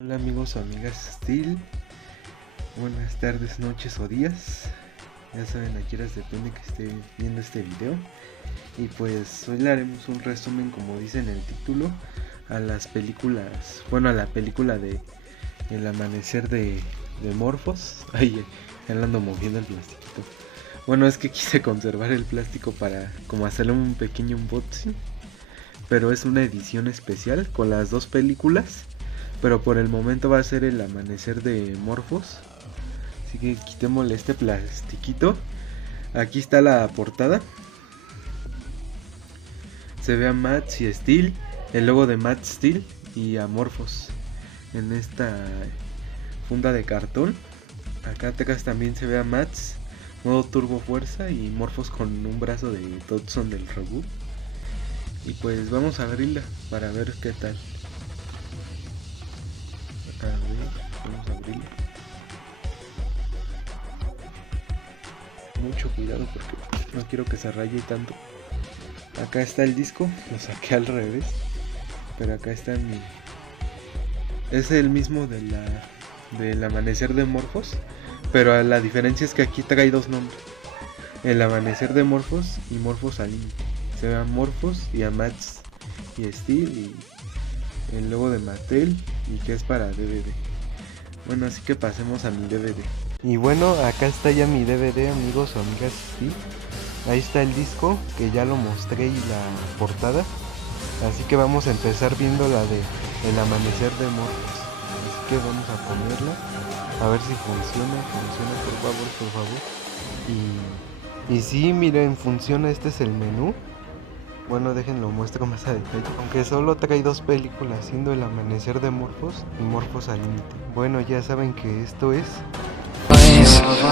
Hola amigos o amigas Steel, buenas tardes, noches o días. Ya saben a qué horas depende que esté viendo este video. Y pues hoy le haremos un resumen, como dice en el título, a las películas, bueno, a la película de El amanecer de Morphos. Ay, ya le ando moviendo el plastiquito. Bueno, es que quise conservar el plástico para como hacerle un pequeño unboxing, pero es una edición especial con las dos películas. Pero por el momento va a ser El amanecer de Morphos. Así que quitémosle este plastiquito. Aquí está la portada. Se ve a Mads y Steel, el logo de Mads Steel y a Morphos en esta funda de cartón. Acá atrás también se ve a Mads, modo turbo fuerza, y Morphos con un brazo de Dodson del reboot. Y pues vamos a abrirla para ver qué tal. A ver, vamos a abrirla. Mucho cuidado porque no quiero que se raye tanto. Acá está el disco, lo saqué al revés, pero acá está mi... Es el mismo del amanecer de Morphos, pero la diferencia es que aquí trae dos nombres. El amanecer de Morphos y Morphos al límite. Se ve a Morphos y a Mads y Steel y el logo de Mattel y que es para DVD. Bueno, así que pasemos a mi DVD. Y bueno, acá está ya mi DVD, amigos o amigas, sí. Ahí está el disco, que ya lo mostré, y la portada. Así que vamos a empezar viendo la de El amanecer de Morphos. Así que vamos a ponerla, a ver si funciona, por favor. Y sí, miren, funciona, este es el menú. Bueno, déjenlo muestro más a detalle. Aunque solo trae dos películas, siendo El amanecer de Morphos y Morphos al límite. Bueno, ya saben que esto es...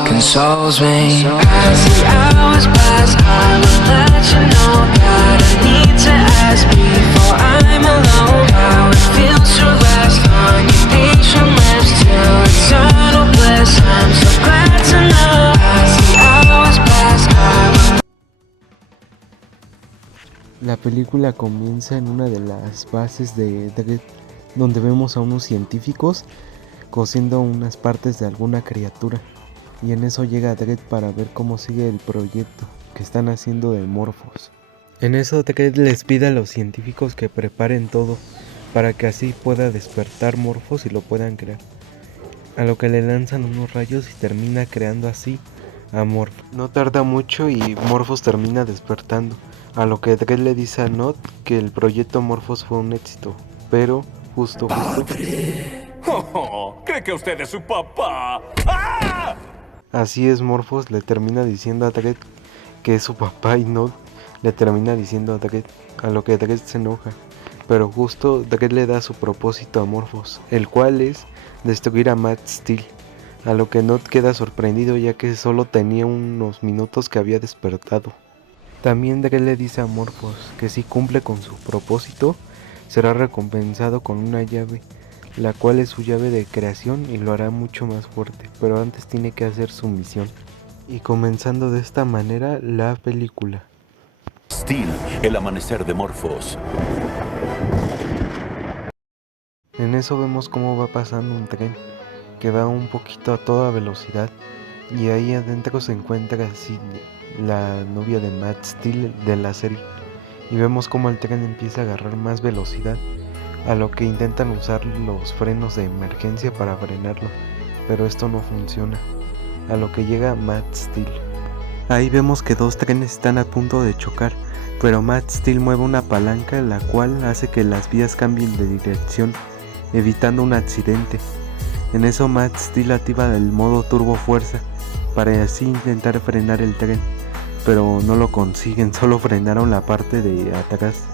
Consoles me as the hours pass. I will let you know that I need to ask before I'm alone. How it feels to rest on your patient lips till eternal bliss. I'm so glad to know as the hours pass. La película comienza en una de las bases de Dredd, donde vemos a unos científicos cosiendo unas partes de alguna criatura. Y en eso llega Dredd para ver cómo sigue el proyecto que están haciendo de Morphos. En eso Dredd les pide a los científicos que preparen todo para que así pueda despertar Morphos y lo puedan crear. A lo que le lanzan unos rayos y termina creando así a Morphos. No tarda mucho y Morphos termina despertando. A lo que Dredd le dice a Nod que el proyecto Morphos fue un éxito, pero justo. ¿Cree que usted es su papá? ¡Ah! Así es, Morphos le termina diciendo a Dredd que es su papá y Nod le termina diciendo a Dredd, a lo que Dredd se enoja. Pero justo Dredd le da su propósito a Morphos, el cual es destruir a Mads Steel, a lo que Nod queda sorprendido ya que solo tenía unos minutos que había despertado. También Dredd le dice a Morphos que si cumple con su propósito será recompensado con una llave, la cual es su llave de creación y lo hará mucho más fuerte, pero antes tiene que hacer su misión. Y comenzando de esta manera la película. Steel, el amanecer de Morphos. En eso vemos cómo va pasando un tren que va un poquito a toda velocidad, y ahí adentro se encuentra Sydney, la novia de Mads Steel de la serie, y vemos cómo el tren empieza a agarrar más velocidad, a lo que intentan usar los frenos de emergencia para frenarlo, pero esto no funciona, a lo que llega Mads Steel. Ahí vemos que dos trenes están a punto de chocar, pero Mads Steel mueve una palanca la cual hace que las vías cambien de dirección, evitando un accidente. En eso Mads Steel activa el modo turbo fuerza para así intentar frenar el tren, pero no lo consiguen, solo frenaron la parte de atrás.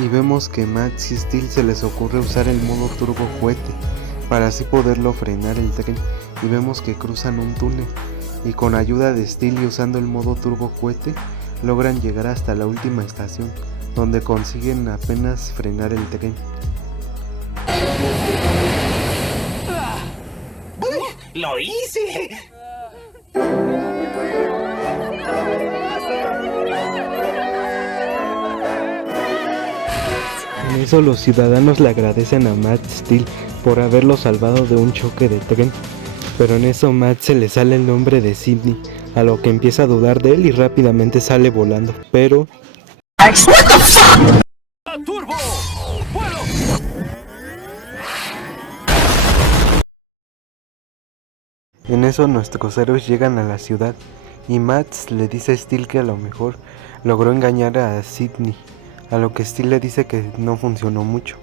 Y vemos que Mads y Steel se les ocurre usar el modo turbo cohete para así poderlo frenar el tren, y vemos que cruzan un túnel y con ayuda de Steel y usando el modo turbo cohete logran llegar hasta la última estación, donde consiguen apenas frenar el tren. ¡Lo hice! En eso los ciudadanos le agradecen a Mads Steel por haberlo salvado de un choque de tren. Pero en eso Matt se le sale el nombre de Sidney, a lo que empieza a dudar de él y rápidamente sale volando. Pero ¡Turbo! ¡Vuelo! en eso nuestros héroes llegan a la ciudad y Matt le dice a Steel que a lo mejor logró engañar a Sidney, a lo que Steel le dice que no funcionó mucho.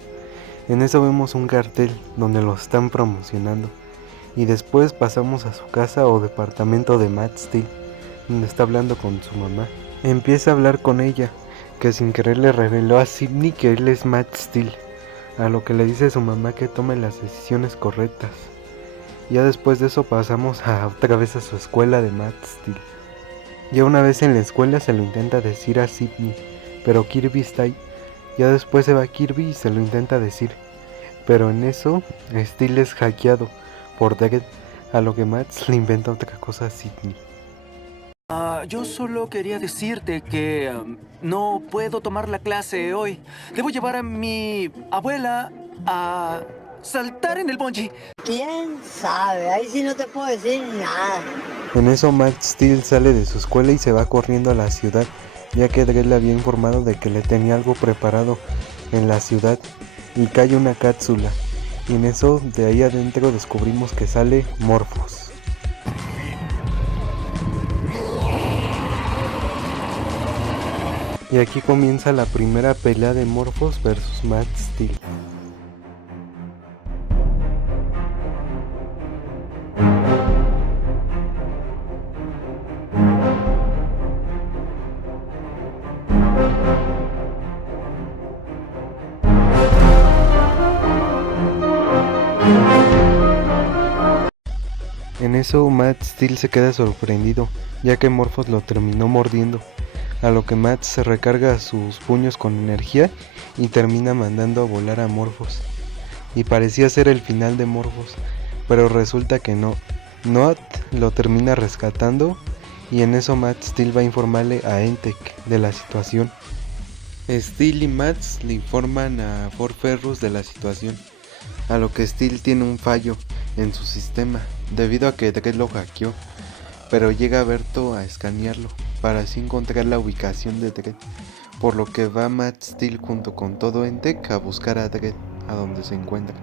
En eso vemos un cartel donde lo están promocionando y después pasamos a su casa o departamento de Matt Steel, donde está hablando con su mamá. Empieza a hablar con ella, que sin querer le reveló a Sidney que él es Matt Steel, a lo que le dice a su mamá que tome las decisiones correctas. Ya después de eso pasamos otra vez a su escuela de Matt Steel. Ya una vez en la escuela se lo intenta decir a Sidney, pero Kirby está ahí. Ya después se va Kirby y se lo intenta decir, pero en eso Steel es hackeado por Dredd, a lo que Matt le inventa otra cosa a Sidney. Yo solo quería decirte que no puedo tomar la clase hoy. Debo llevar a mi abuela a saltar en el bungee. ¿Quién sabe? Ahí sí no te puedo decir nada. En eso Matt Steel sale de su escuela y se va corriendo a la ciudad, ya que Dredd le había informado de que le tenía algo preparado en la ciudad y cae una cápsula. Y en eso de ahí adentro descubrimos que sale Morphos. Y aquí comienza la primera pelea de Morphos versus Matt Steel. En eso Matt Steel se queda sorprendido, ya que Morphos lo terminó mordiendo, a lo que Matt se recarga sus puños con energía y termina mandando a volar a Morphos. Y parecía ser el final de Morphos, pero resulta que no. Noat lo termina rescatando y en eso Matt Steel va a informarle a Entec de la situación. Steel y Matt le informan a Ford Ferrus de la situación, a lo que Steel tiene un fallo en su sistema, debido a que Dredd lo hackeó, pero llega Berto a escanearlo, para así encontrar la ubicación de Dredd, por lo que va Matt Steel junto con todo Entec a buscar a Dredd, a donde se encuentra.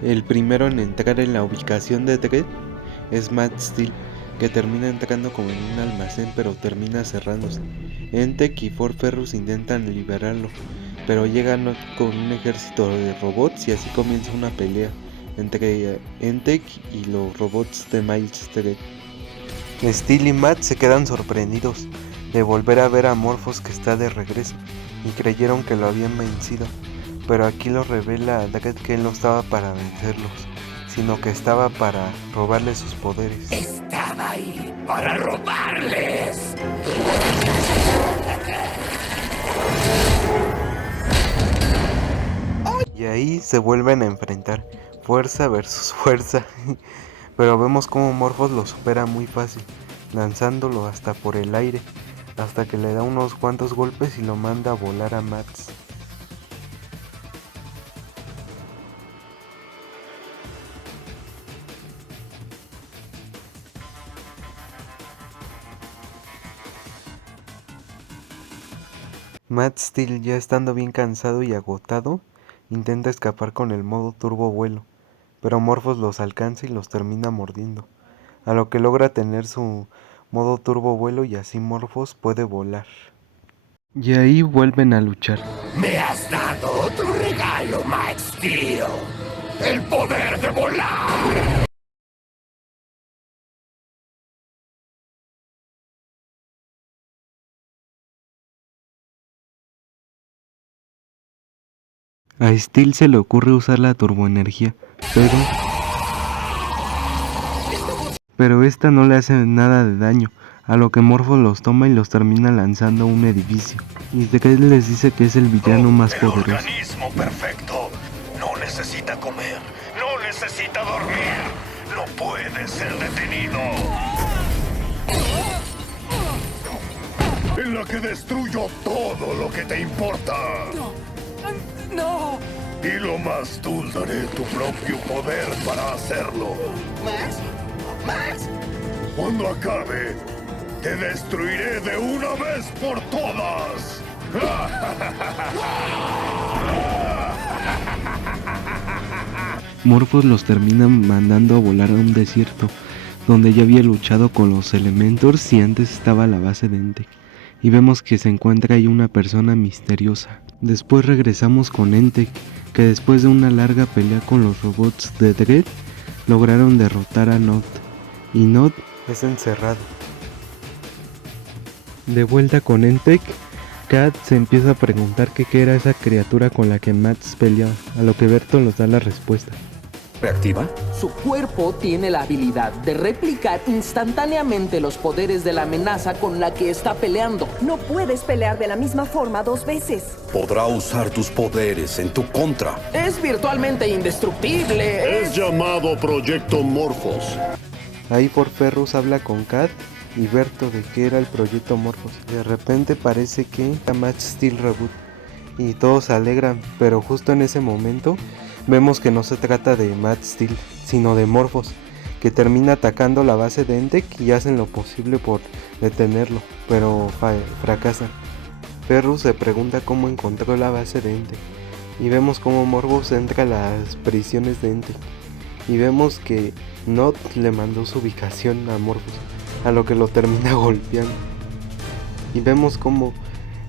El primero en entrar en la ubicación de Dredd es Matt Steel, que termina entrando como en un almacén pero termina cerrándose. Entec y Ford Ferrus intentan liberarlo, pero llegan con un ejército de robots y así comienza una pelea entre Entec y los robots de Miles Dredd. Steel y Matt se quedan sorprendidos de volver a ver a Morphos que está de regreso y creyeron que lo habían vencido, pero aquí lo revela a Dredd que él no estaba para vencerlos, sino que estaba para robarles sus poderes. Estaba ahí para robarles. Y ahí se vuelven a enfrentar, fuerza versus fuerza, pero vemos como Morphos lo supera muy fácil, lanzándolo hasta por el aire, hasta que le da unos cuantos golpes y lo manda a volar a Max. Matt Steel, ya estando bien cansado y agotado, intenta escapar con el modo turbo vuelo, pero Morphos los alcanza y los termina mordiendo, a lo que logra tener su modo turbo vuelo y así Morphos puede volar. Y ahí vuelven a luchar. Me has dado otro regalo, Matt Steel. El poder de volar. A Steel se le ocurre usar la turboenergía, pero esta no le hace nada de daño, a lo que Morphos los toma y los termina lanzando a un edificio. Y Dredd les dice que es el villano más poderoso. El organismo perfecto. No necesita comer, no necesita dormir, no puede ser detenido. En la que destruyo todo lo que te importa. ¡No! Y lo más, daré tu propio poder para hacerlo. ¿Max? ¿Max? Cuando acabe, te destruiré de una vez por todas. Morphos los termina mandando a volar a un desierto, donde ya había luchado con los Elementors y antes estaba la base de Entech. Y vemos que se encuentra ahí una persona misteriosa. Después regresamos con Entech, que después de una larga pelea con los robots de Dredd, lograron derrotar a Nod. Y Nod es encerrado. De vuelta con Entech, Kat se empieza a preguntar qué era esa criatura con la que Mads peleaba, a lo que Berto nos da la respuesta. ¿Reactiva? Su cuerpo tiene la habilidad de replicar instantáneamente los poderes de la amenaza con la que está peleando. No puedes pelear de la misma forma 2 veces. Podrá usar tus poderes en tu contra. Es virtualmente indestructible. Es llamado Proyecto Morphos. Ahí por Ferrus habla con Kat y Berto de que era el Proyecto Morphos. De repente parece que a Matt Steel Reboot y todos se alegran, pero justo en ese momento vemos que no se trata de Matt Steel, sino de Morphos, que termina atacando la base de Entech y hacen lo posible por detenerlo, pero fracasan. Ferrus se pregunta cómo encontró la base de Entech y vemos cómo Morphos entra a las prisiones de Entech y vemos que Nod le mandó su ubicación a Morphos, a lo que lo termina golpeando. Y vemos como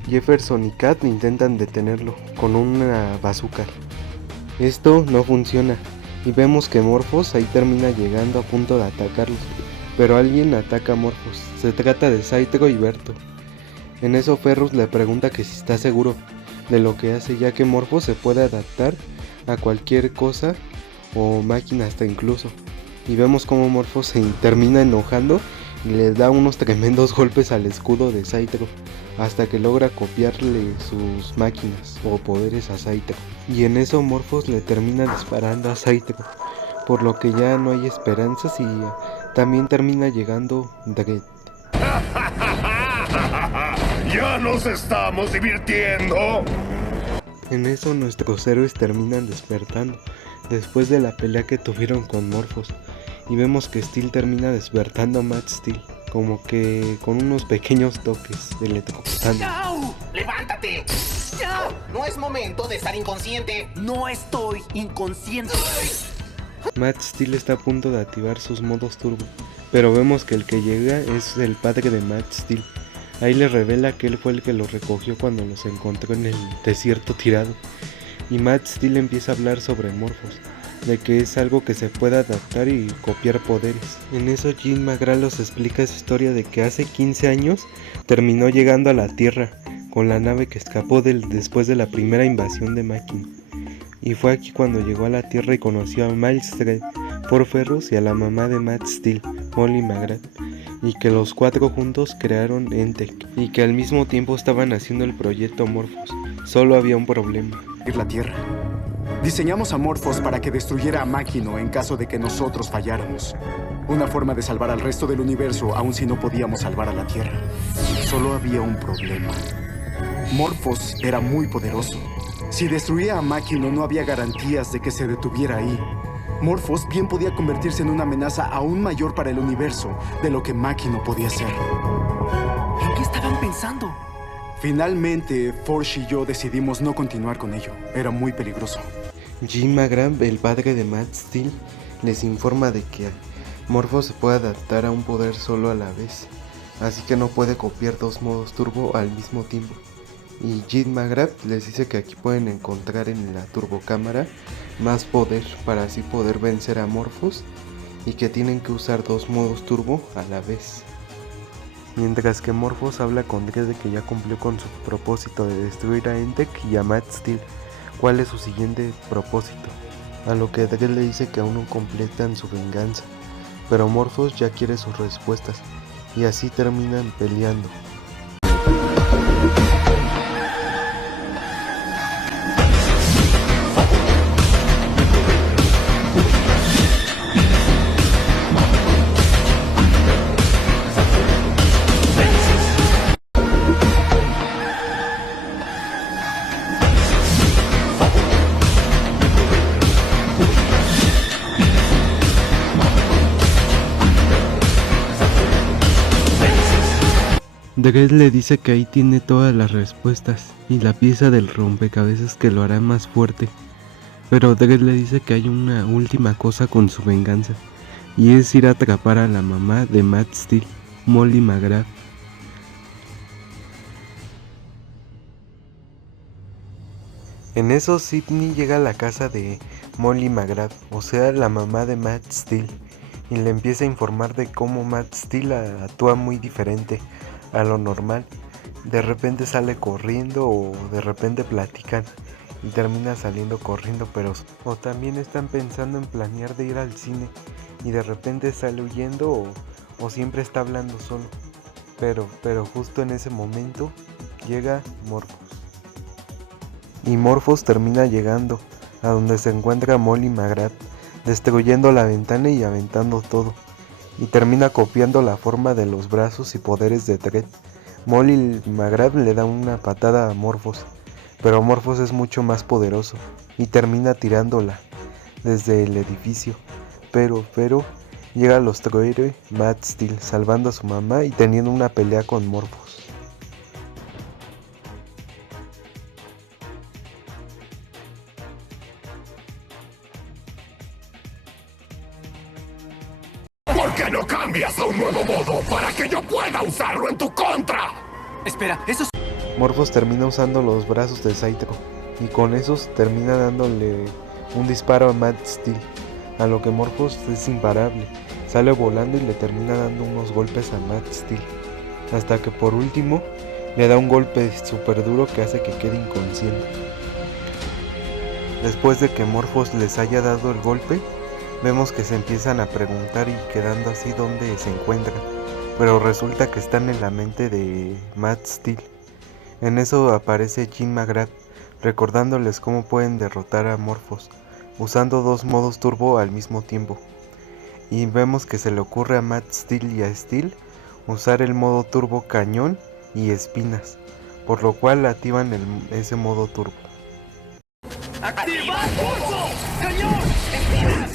Jefferson y Kat intentan detenerlo con una bazooka. Esto no funciona y vemos que Morphos ahí termina llegando a punto de atacarlos, pero alguien ataca a Morphos. Se trata de Saitro y Berto. En eso Ferrus le pregunta que si está seguro de lo que hace, ya que Morphos se puede adaptar a cualquier cosa o máquina hasta incluso. Y vemos como Morphos se termina enojando y le da unos tremendos golpes al escudo de Saitro, hasta que logra copiarle sus máquinas o poderes a Saitro. Y en eso Morphos le termina disparando a Saitro, por lo que ya no hay esperanzas y también termina llegando Dredd. ¡Ya nos estamos divirtiendo! En eso nuestros héroes terminan despertando, después de la pelea que tuvieron con Morphos. Y vemos que Steel termina despertando a Matt Steel, como que con unos pequeños toques electrocutando. ¡No! ¡Levántate! ¡No es momento de estar inconsciente! No estoy inconsciente. Matt Steel está a punto de activar sus modos turbo, pero vemos que el que llega es el padre de Matt Steel. Ahí le revela que él fue el que los recogió cuando los encontró en el desierto tirado. Y Matt Steel empieza a hablar sobre Morphos, de que es algo que se puede adaptar y copiar poderes. En eso Jean McGrath los explica su historia de que hace 15 años terminó llegando a la Tierra con la nave que escapó después de la primera invasión de Máquina. Y fue aquí cuando llegó a la Tierra y conoció a Miles Dredd, por Ferrus y a la mamá de Matt Steel, Molly McGrath, y que los 4 juntos crearon Entech, y que al mismo tiempo estaban haciendo el proyecto Morphos. Solo había un problema. La Tierra. Diseñamos a Morphos para que destruyera a Máquino en caso de que nosotros falláramos. Una forma de salvar al resto del universo, aun si no podíamos salvar a la Tierra. Solo había un problema. Morphos era muy poderoso. Si destruía a Máquino, no había garantías de que se detuviera ahí. Morphos bien podía convertirse en una amenaza aún mayor para el universo de lo que Máquino podía ser. ¿En qué estaban pensando? Finalmente, Forge y yo decidimos no continuar con ello. Era muy peligroso. Jim McGrath, el padre de Matt Steel, les informa de que Morphos se puede adaptar a un poder solo a la vez, así que no puede copiar 2 modos turbo al mismo tiempo. Y Jim McGrath les dice que aquí pueden encontrar en la turbocámara más poder para así poder vencer a Morphos y que tienen que usar 2 modos turbo a la vez. Mientras que Morphos habla con Dredd de que ya cumplió con su propósito de destruir a Entech y a Matt Steel. ¿Cuál es su siguiente propósito? A lo que Dredd le dice que aún no completan su venganza, pero Morphos ya quiere sus respuestas y así terminan peleando. Dredd le dice que ahí tiene todas las respuestas y la pieza del rompecabezas que lo hará más fuerte. Pero Dredd le dice que hay una última cosa con su venganza, y es ir a atrapar a la mamá de Matt Steel, Molly McGrath. En eso Sydney llega a la casa de Molly McGrath, o sea la mamá de Matt Steel, y le empieza a informar de cómo Matt Steel actúa muy diferente a lo normal. De repente sale corriendo o de repente platican y termina saliendo corriendo, pero o también están pensando en planear de ir al cine y de repente sale huyendo o siempre está hablando solo. Pero justo en ese momento llega Morphos. Y Morphos termina llegando a donde se encuentra Molly McGrath, destruyendo la ventana y aventando todo. Y termina copiando la forma de los brazos y poderes de Dredd. Molly McGrath le da una patada a Morphos, pero Morphos es mucho más poderoso y termina tirándola desde el edificio. Pero llega nuestro héroe Matt Steel salvando a su mamá y teniendo una pelea con Morphos. ¿Por qué no cambias a un nuevo modo para que yo pueda usarlo en tu contra? Espera, eso es... Morphos termina usando los brazos de Saitro y con esos termina dándole un disparo a Matt Steel, a lo que Morphos es imparable, sale volando y le termina dando unos golpes a Matt Steel, hasta que por último le da un golpe súper duro que hace que quede inconsciente. Después de que Morphos les haya dado el golpe, vemos que se empiezan a preguntar y quedando así dónde se encuentran, pero resulta que están en la mente de Matt Steel. En eso aparece Jean McGrath, recordándoles cómo pueden derrotar a Morphos, usando dos modos turbo al mismo tiempo. Y vemos que se le ocurre a Matt Steel y a Steel usar el modo turbo cañón y espinas, por lo cual activan ese modo turbo. ¡Activa pulso! ¡Cañón! ¡Espinas!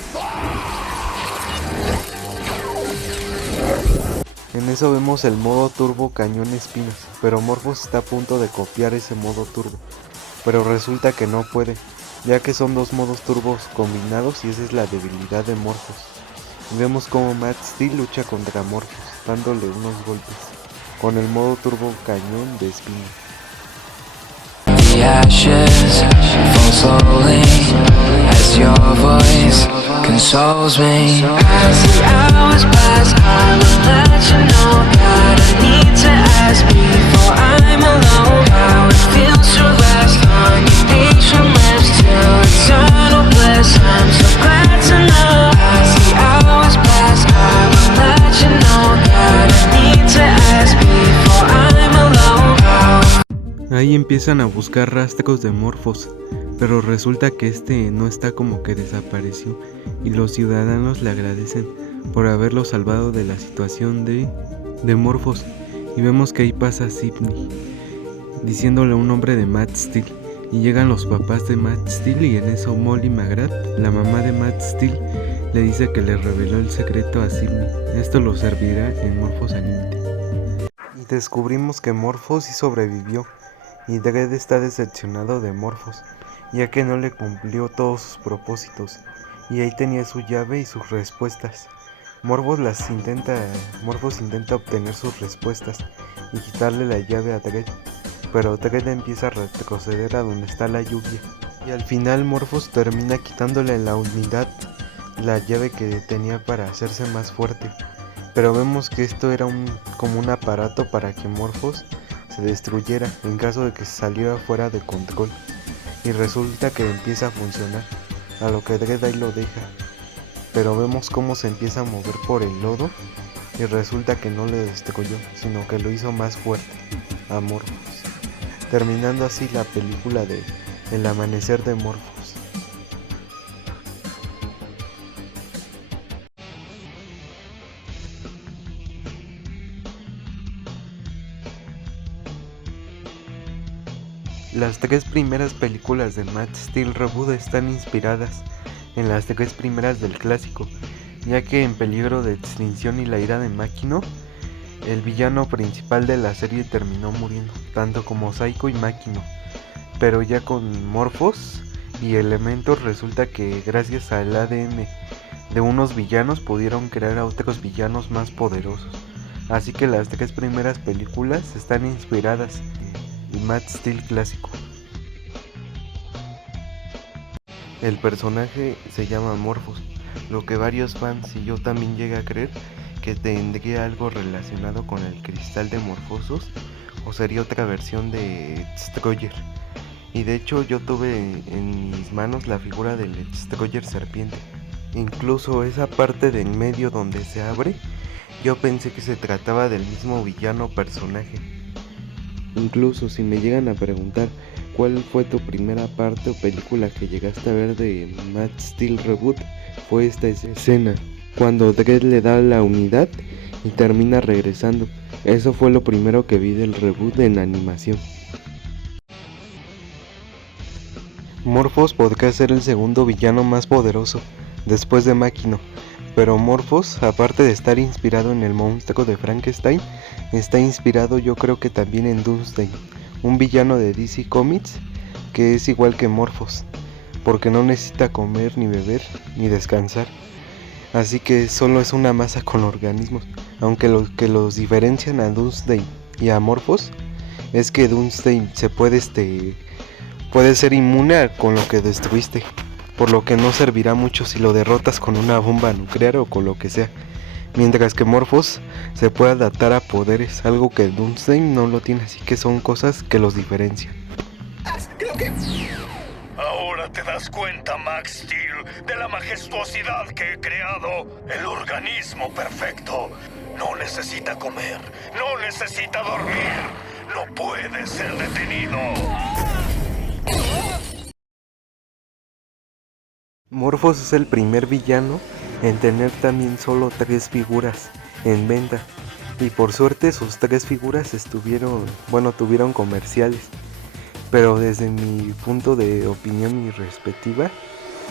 En eso vemos el modo turbo cañón espinas, pero Morphos está a punto de copiar ese modo turbo, pero resulta que no puede, ya que son dos modos turbos combinados y esa es la debilidad de Morphos. Y vemos como Matt Steel lucha contra Morphos, dándole unos golpes, con el modo turbo cañón de espinas. The ashes fall slowly as your voice consoles me. As the hours pass, I will let you know that I need to ask before I'm alone. How it feels to rest on your patient lips till eternal bliss. I'm so glad to know. As the hours pass, I will let you know that I need to ask before I'm alone. Ahí empiezan a buscar rastros de Morphos, pero resulta que este no está, como que desapareció, y los ciudadanos le agradecen por haberlo salvado de la situación de Morphos. Y vemos que ahí pasa Sydney diciéndole un nombre de Matt Steel, y llegan los papás de Matt Steel y en eso Molly McGrath, la mamá de Matt Steel, le dice que le reveló el secreto a Sydney. Esto lo servirá en Morphos al límite. Y descubrimos que Morphos sí sobrevivió, y Dredd está decepcionado de Morphos, ya que no le cumplió todos sus propósitos, y ahí tenía su llave y sus respuestas. Morphos intenta obtener sus respuestas y quitarle la llave a Dredd, pero Dredd empieza a retroceder a donde está la lluvia, y al final Morphos termina quitándole la unidad la llave que tenía para hacerse más fuerte, pero vemos que esto era como un aparato para que Morphos se destruyera en caso de que se saliera fuera de control, y resulta que empieza a funcionar, a lo que Dredd ahí lo deja, pero vemos cómo se empieza a mover por el lodo y resulta que no le destruyó, sino que lo hizo más fuerte a Morphos, terminando así la película de El amanecer de Morphos. Las tres primeras películas de Matt Steel Reboot están inspiradas en las tres primeras del clásico, ya que En peligro de extinción y La ira de Máquina El villano principal de la serie terminó muriendo, tanto como Psycho y Máquina, pero ya con Morphos y Elementos resulta que gracias al ADN de unos villanos pudieron crear a otros villanos más poderosos. Así que las 3 primeras películas están inspiradas en Man of Steel clásico. El personaje se llama Morphos, lo que varios fans y yo también llegué a creer que tendría algo relacionado con el cristal de Morphosos o sería otra versión de Destroyer. Y de hecho yo tuve en mis manos la figura del Destroyer serpiente. Incluso esa parte del medio donde se abre, yo pensé que se trataba del mismo villano personaje. Incluso si me llegan a preguntar cuál fue tu primera parte o película que llegaste a ver de Man of Steel Reboot, fue esta escena, cuando Dredd le da la unidad y termina regresando. Eso fue lo primero que vi del reboot en animación. Morphos podría ser el segundo villano más poderoso, después de Máquina, pero Morphos, aparte de estar inspirado en el monstruo de Frankenstein, está inspirado yo creo que también en Doomsday, un villano de DC Comics que es igual que Morphos, porque no necesita comer ni beber ni descansar, así que solo es una masa con organismos, aunque lo que los diferencian a Doomsday y a Morphos es que Doomsday se puede ser inmune con lo que destruiste, por lo que no servirá mucho si lo derrotas con una bomba nuclear o con lo que sea, mientras que Morphos se puede adaptar a poderes, algo que Doomsday no lo tiene, así que son cosas que los diferencian. Ahora te das cuenta, Max Steel, de la majestuosidad que he creado. El organismo perfecto no necesita comer, no necesita dormir, no puede ser detenido. Morphos es el primer villano en tener también solo 3 figuras en venta, y por suerte sus 3 figuras tuvieron comerciales, pero desde mi punto de opinión y perspectiva,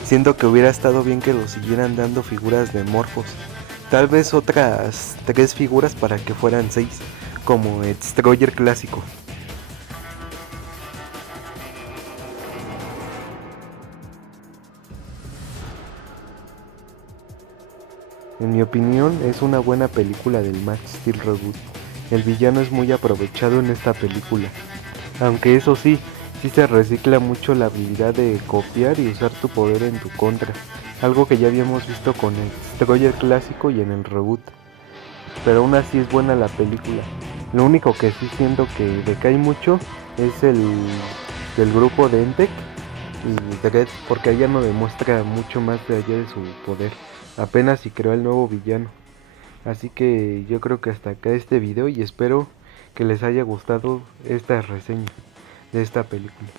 siento que hubiera estado bien que lo siguieran dando figuras de Morphos, tal vez otras 3 figuras para que fueran 6, como el Destroyer clásico. En mi opinión es una buena película del Man of Steel Reboot. El villano es muy aprovechado en esta película, aunque eso sí se recicla mucho la habilidad de copiar y usar tu poder en tu contra, algo que ya habíamos visto con el Destroyer clásico y en el reboot, pero aún así es buena la película. Lo único que sí siento que decae mucho es el grupo de Entec y Dredd, porque ella no demuestra mucho más de allá de su poder, apenas si creó el nuevo villano. Así que yo creo que hasta acá este video, y espero que les haya gustado esta reseña de esta película.